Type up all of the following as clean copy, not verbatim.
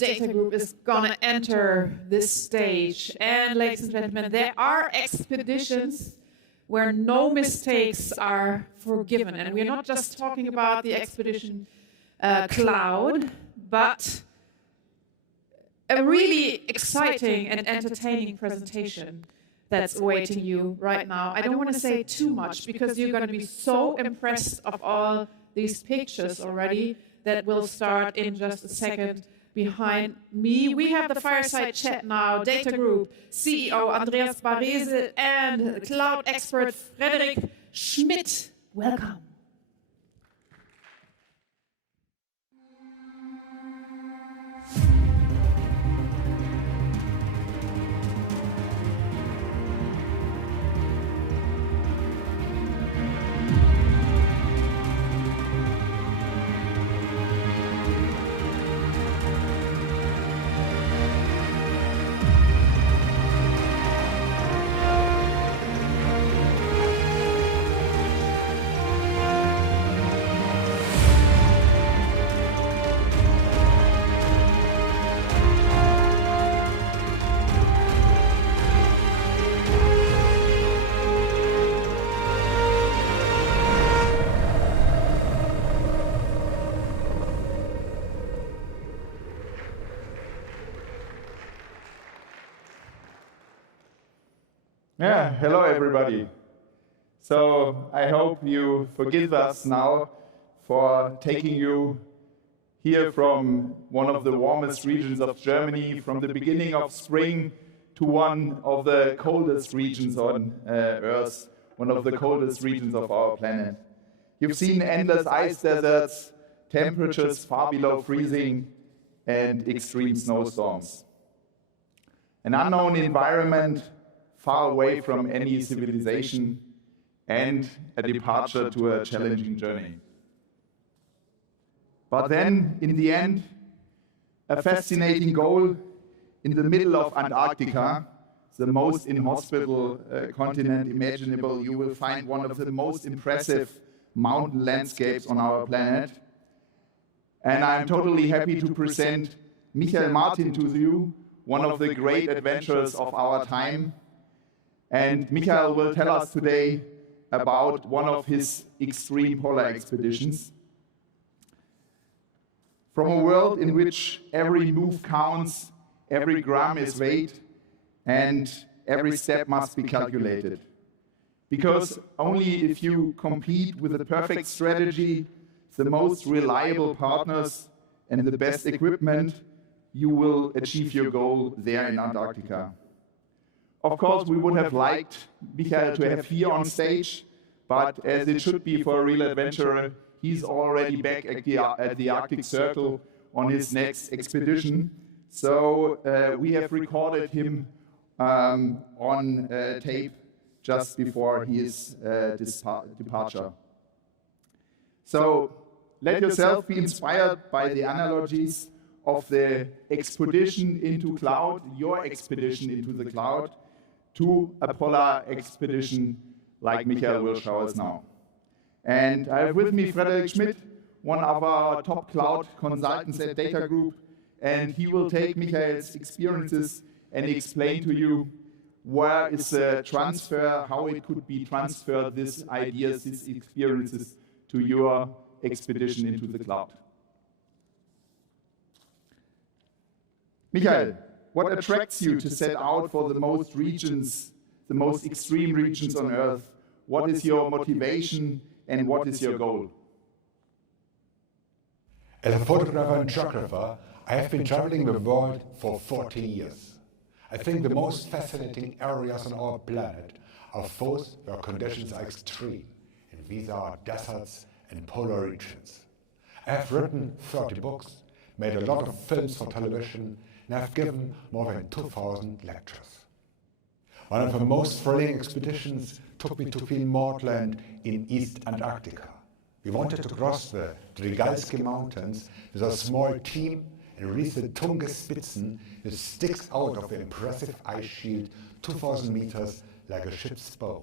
data group is going to enter this stage. And ladies and gentlemen, there are expeditions where no mistakes are forgiven. And we're not just talking about the Expedition Cloud, but a really exciting and entertaining presentation that's awaiting you right now. I don't want to say too much because you're going to be so impressed of all these pictures already that will start in just a second behind me. We have the fireside chat now. Data Group CEO Andreas Baresel and cloud expert Frederik Schmidt. Welcome. Yeah, hello everybody. So I hope you forgive us now for taking you here from one of the warmest regions of Germany, from the beginning of spring to one of the coldest regions on Earth, one of the coldest regions of our planet. You've seen endless ice deserts, temperatures far below freezing, and extreme snowstorms. An unknown environment far away from any civilization, and a departure to a challenging journey. But then, in the end, a fascinating goal in the middle of Antarctica, the most inhospitable continent imaginable. You will find one of the most impressive mountain landscapes on our planet. And I'm totally happy to present Michael Martin to you, one of the great adventurers of our time. And Michael will tell us today about one of his extreme polar expeditions. From a world in which every move counts, every gram is weighed, and every step must be calculated. Because only if you compete with the perfect strategy, the most reliable partners, and the best equipment, you will achieve your goal there in Antarctica. Of course, we would have liked Michael to have here on stage, but as it should be for a real adventurer, he's already back at the Arctic Circle on his next expedition. So we have recorded him on tape just before his departure. So let yourself be inspired by the analogies of the expedition into cloud, your expedition into the cloud, to a polar expedition like Michael will show us now. And I have with me Frederik Schmidt, one of our top cloud consultants at Data Group, and he will take Michael's experiences and explain to you where is the transfer, how it could be transferred, these ideas, these experiences to your expedition into the cloud. Michael, what attracts you to set out for the most regions, the most extreme regions on Earth? What is your motivation and what is your goal? As a photographer and geographer, I have been traveling the world for 40 years. I think the most fascinating areas on our planet are those where conditions are extreme, and these are deserts and polar regions. I have written 30 books, made a lot of films for television, and I've given more than 2,000 lectures. One of the most thrilling expeditions took me to Finnmark in East Antarctica. We wanted to cross the Drigalski Mountains with a small team and reach the Tungespitzen, which sticks out of the impressive ice shield 2,000 meters like a ship's bow.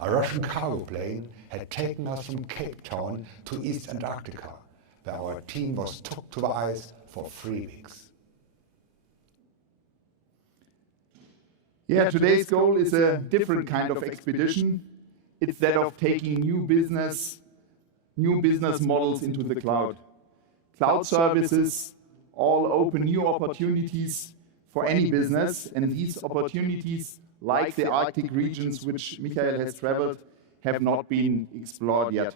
A Russian cargo plane had taken us from Cape Town to East Antarctica, where our team was took to the ice for 3 weeks. Yeah, today's goal is a different kind of expedition. It's that of taking new business models into the cloud. Cloud services all open new opportunities for any business, and these opportunities, like the Arctic regions which Michael has traveled, have not been explored yet.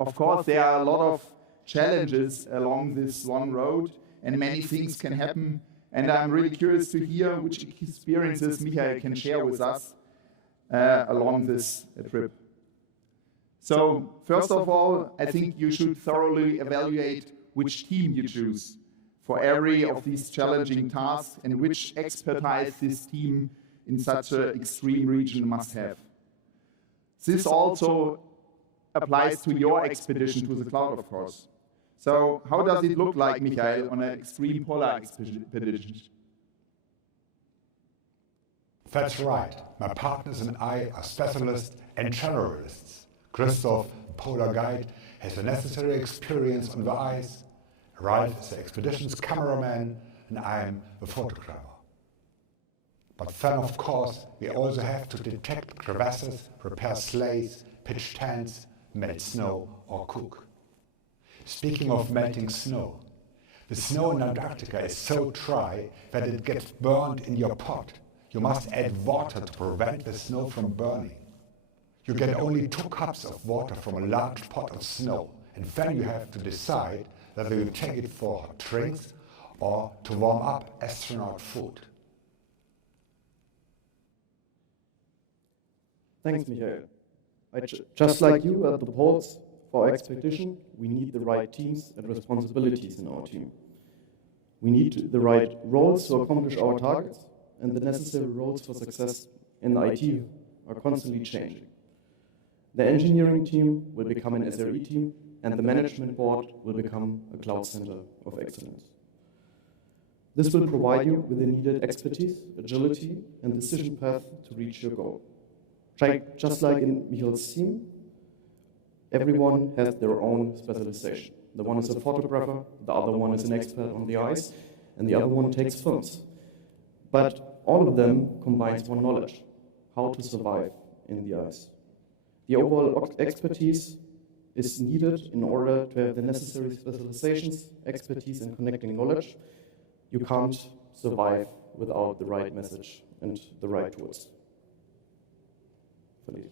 Of course, there are a lot of challenges along this long road, and many things can happen, and I'm really curious to hear which experiences Michael can share with us along this trip. So, first of all, I think you should thoroughly evaluate which team you choose for every of these challenging tasks and which expertise this team in such an extreme region must have. This also applies to your expedition to the cloud, of course. So, how does it look like, Michael, on an extreme polar expedition? That's right. My partners and I are specialists and generalists. Christoph, the polar guide, has the necessary experience on the ice. Ralph is the expedition's cameraman, and I'm the photographer. But then, of course, we also have to detect crevasses, repair sleighs, pitch tents, melt snow, or cook. Speaking of melting snow, the snow in Antarctica is so dry that it gets burned in your pot. You must add water to prevent the snow from burning. You get only 2 cups of water from a large pot of snow, and then you have to decide whether you take it for hot drinks or to warm up astronaut food. Thanks, Michael. Just like you at the ports, for our expedition, we need the right teams and responsibilities in our team. We need the right roles to accomplish our targets, and the necessary roles for success in IT are constantly changing. The engineering team will become an SRE team, and the management board will become a cloud center of excellence. This will provide you with the needed expertise, agility, and decision path to reach your goal. Just like in Michael's team, everyone has their own specialization. The one is a photographer, the other one is an expert on the ice, and the other one takes films. But all of them combines one knowledge: how to survive in the ice. The overall expertise is needed in order to have the necessary specializations, expertise, and connecting knowledge. You can't survive without the right message and the right tools.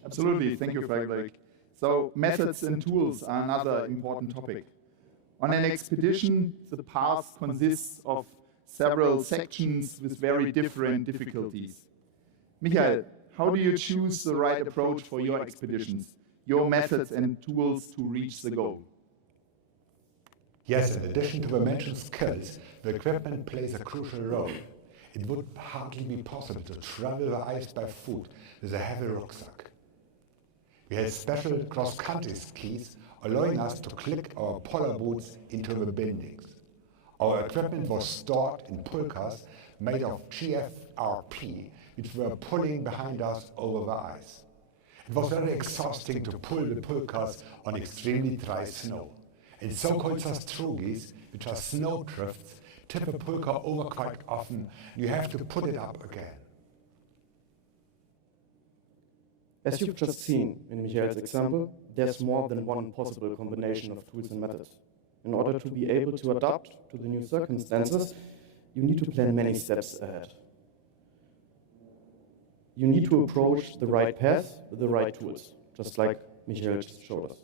Absolutely, thank you, Frederik. So, methods and tools are another important topic. On an expedition, the path consists of several sections with very different difficulties. Michael, how do you choose the right approach for your expeditions, your methods and tools to reach the goal? Yes, in addition to the mentioned skills, the equipment plays a crucial role. It would hardly be possible to travel the ice by foot with a heavy rucksack. We had special cross-country skis allowing us to click our polar boots into the bindings. Our equipment was stored in pulkers made of GFRP, which were pulling behind us over the ice. It was very exhausting to pull the pulkers on extremely dry snow. And so-called sastrugis, which are snow drifts, tip a pulker over quite often, and you have to put it up again. As you've just seen in Michael's example, there's more than one possible combination of tools and methods. In order to be able to adapt to the new circumstances, you need to plan many steps ahead. You need to approach the right path with the right tools, just like Michael just showed us.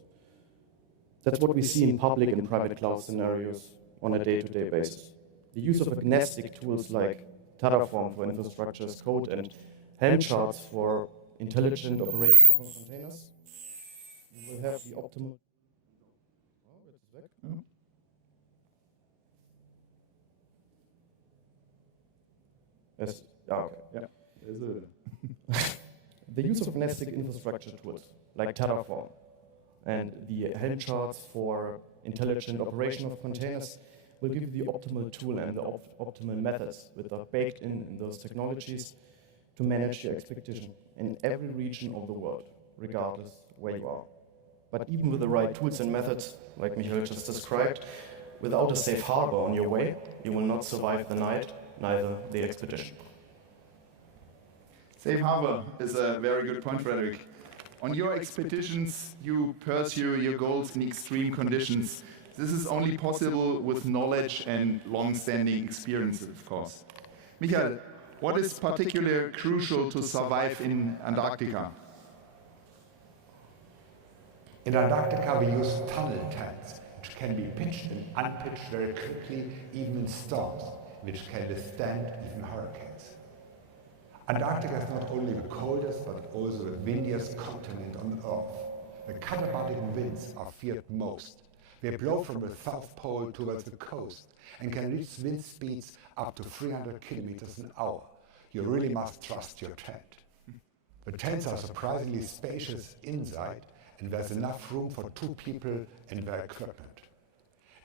That's what we see in public and private cloud scenarios on a day-to-day basis. The use of agnostic tools like Terraform for infrastructure as code and Helm charts for intelligent operation of containers. You will have the optimal. The use of agnostic infrastructure tools like Terraform and the Helm charts for intelligent operation of containers will give you the optimal tool and the optimal methods that are baked in those technologies to manage your expedition in every region of the world, regardless where you are. But even with the right tools and methods, like Michael just described, without a safe harbor on your way, you will not survive the night, neither the expedition. Safe harbor is a very good point, Frederik. On your expeditions, you pursue your goals in extreme conditions. This is only possible with knowledge and long-standing experience, of course. Michael, what is particularly crucial to survive in Antarctica? In Antarctica, we use tunnel tents, which can be pitched and unpitched very quickly, even in storms, which can withstand even hurricanes. Antarctica is not only the coldest, but also the windiest continent on Earth. The katabatic winds are feared most. They blow from the South Pole towards the coast and can reach wind speeds up to 300 kilometers an hour. You really must trust your tent. The tents are surprisingly spacious inside, and there's enough room for 2 people and their equipment.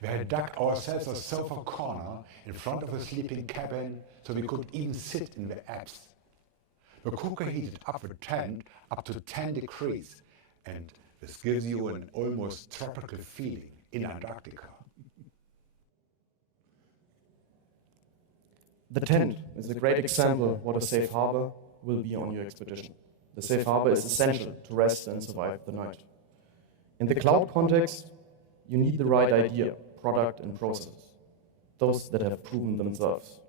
We had dug ourselves a sofa corner in front of a sleeping cabin, so we could even sit in the apse. The cooker heated up the tent up to 10 degrees, and this gives you an almost tropical feeling in Antarctica. The tent is a great example of what a safe harbor will be on your expedition. The safe harbor is essential to rest and survive the night. In the cloud context, you need the right idea, product, and process, those that have proven themselves,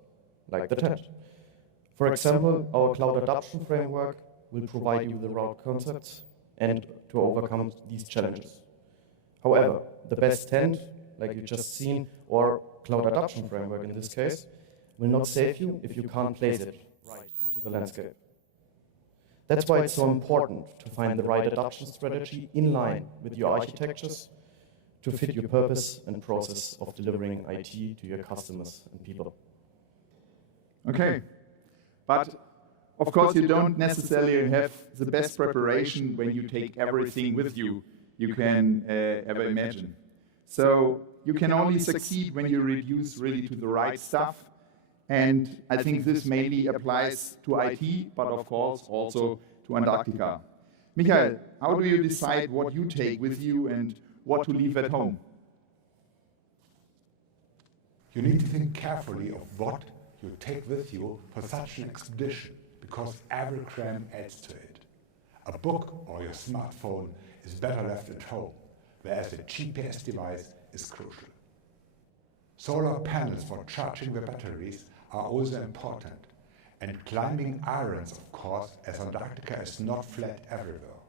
like the tent. For example, our cloud adoption framework will provide you the right concepts and to overcome these challenges. However, the best tent, like you just seen, or cloud adoption framework in this case, will not save you if you can't place it right into the landscape. That's why it's so important to find the right adoption strategy in line with your architectures to fit your purpose and process of delivering IT to your customers and people. Okay, but of course you don't necessarily have the best preparation when you take everything with you can ever imagine. So you can only succeed when you reduce really to the right stuff. And I think this mainly applies to IT, but of course also to Antarctica. Michael, how do you decide what you take with you and what to leave at home? You need to think carefully of what you take with you for such an expedition, because every gram adds to it. A book or your smartphone is better left at home, whereas a GPS device is crucial. Solar panels for charging the batteries are also important, and climbing irons, of course, as Antarctica is not flat everywhere.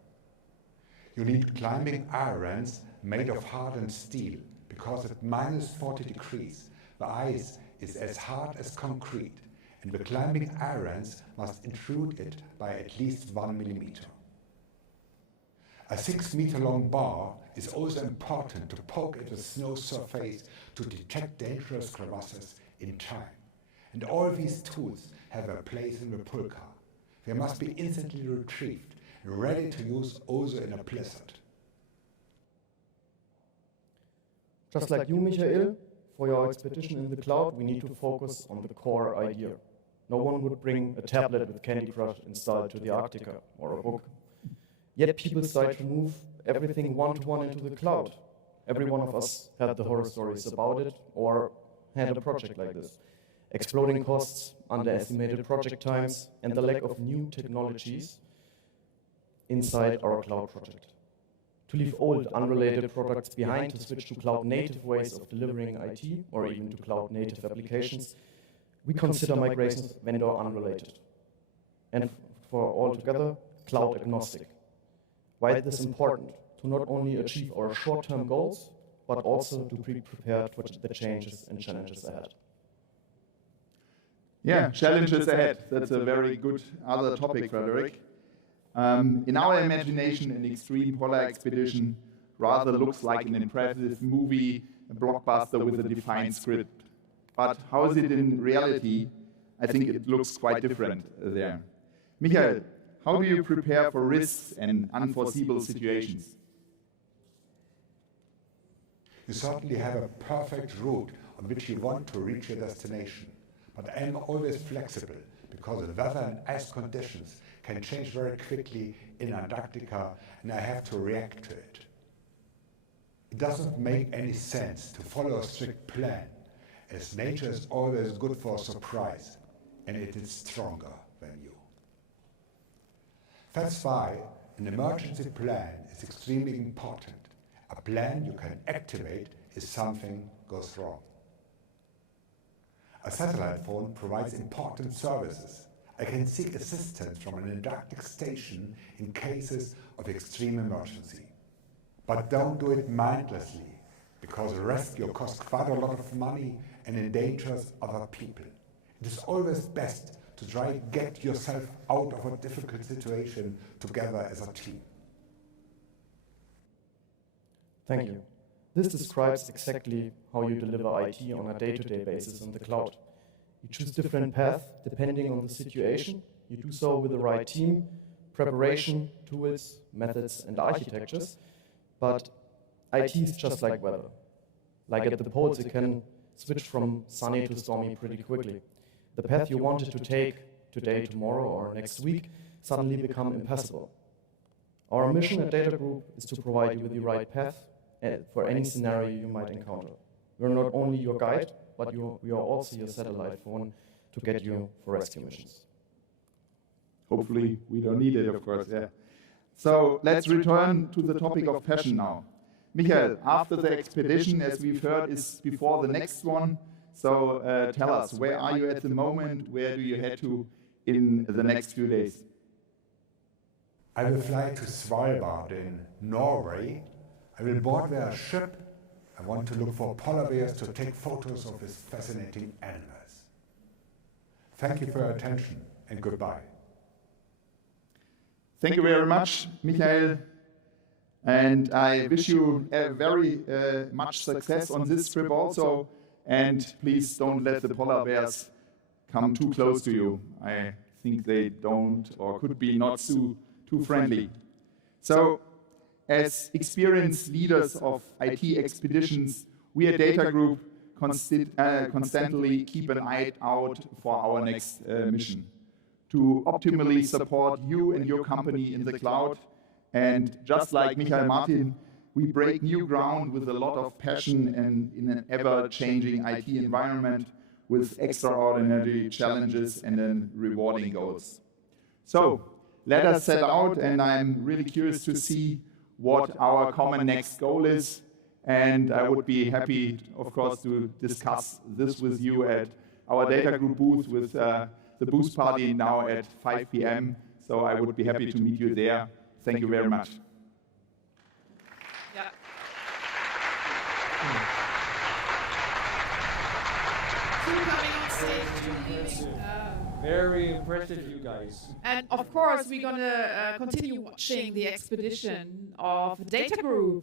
You need climbing irons made of hardened steel, because at minus 40 degrees, the ice is as hard as concrete, and the climbing irons must intrude it by at least 1 millimeter. A 6-meter-long bar is also important to poke at the snow surface to detect dangerous crevasses in time. And all these tools have a place in the pull car. They must be instantly retrieved and ready to use also in a blizzard. Just like you, Michael, for your expedition in the cloud, we need to focus on the core idea. No one would bring a tablet with Candy Crush installed to the Arctica or a book. Yet people start to move everything one-to-one into the cloud. Every one of us had the horror stories about it or had a project like this. Exploding costs, underestimated project times, and the lack of new technologies inside our cloud project. To leave old, unrelated products behind to switch to cloud-native ways of delivering IT or even to cloud-native applications, we consider migrations vendor unrelated. And for altogether, cloud agnostic. Why is this important? To not only achieve our short-term goals, but also to be prepared for the changes and challenges ahead. Yeah, challenges ahead. That's a very good other topic, Frederik. In our imagination, an extreme polar expedition rather looks like an impressive movie, a blockbuster with a defined script. But how is it in reality? I think it looks quite different there. Michael, how do you prepare for risks and unforeseeable situations? You certainly have a perfect route on which you want to reach your destination. But I am always flexible, because the weather and ice conditions can change very quickly in Antarctica, and I have to react to it. It doesn't make any sense to follow a strict plan, as nature is always good for a surprise, and it is stronger than you. That's why an emergency plan is extremely important. A plan you can activate if something goes wrong. A satellite phone provides important services. I can seek assistance from an Antarctic station in cases of extreme emergency. But don't do it mindlessly, because a rescue costs quite a lot of money and endangers other people. It is always best to try to get yourself out of a difficult situation together as a team. Thank you. This describes exactly how you deliver IT on a day-to-day basis in the cloud. You choose different paths depending on the situation. You do so with the right team, preparation, tools, methods, and architectures. But IT is just like weather. Like at the poles, it can switch from sunny to stormy pretty quickly. The path you wanted to take today, tomorrow, or next week suddenly become impassable. Our mission at DATAGROUP is to provide you with the right path for any scenario you might encounter. We're not only your guide, but we are also your satellite phone to get you for rescue missions. Hopefully, we don't need it, of course, yeah. So let's return to the topic of passion now. Michael, after the expedition, as we've heard, is before the next one. So tell us, where are you at the moment? Where do you head to in the next few days? I will fly to Svalbard in Norway. I will board their ship. I want to look for polar bears to take photos of these fascinating animals. Thank you for your attention and goodbye. Thank you very much, Michael. And I wish you very much success on this trip also. And please don't let the polar bears come too close to you. I think they don't or could be not too friendly. So, as experienced leaders of IT expeditions, we at DATAGROUP constantly keep an eye out for our next mission, to optimally support you and your company in the cloud. And just like Michael Martin, we break new ground with a lot of passion and in an ever-changing IT environment with extraordinary challenges and then rewarding goals. So let us set out, and I'm really curious to see what our common next goal is. And I would be happy, of course, to discuss this with you at our DATAGROUP booth with the booth party now at 5 p.m. So I would be happy to meet you there. Thank you very much. Yeah. Very impressive, you guys. And of course, we're going to continue watching the expedition of DATAGROUP.